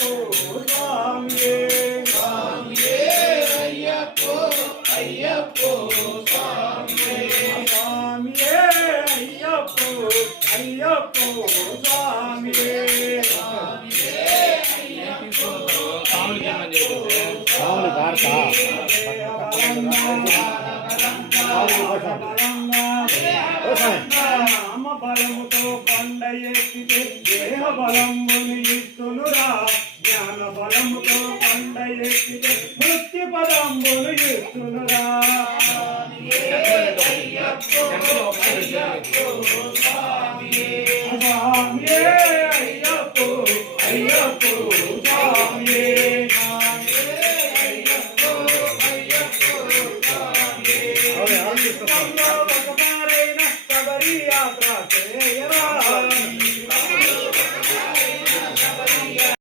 స్వామియే స్వామియే అయ్యప్పో అయ్యప్పో స్వామియే స్వామియే అయ్యప్పో అయ్యప్పో స్వామియే స్వామియే అయ్యప్పో రాముని భారత నామ బలముతో కొండ ఎక్కితే దేహ బలముని ఇస్తునురా జ్ఞాన బలముతో కొండ ఎక్కితే మృత్యు పదంబును ఇస్తునురా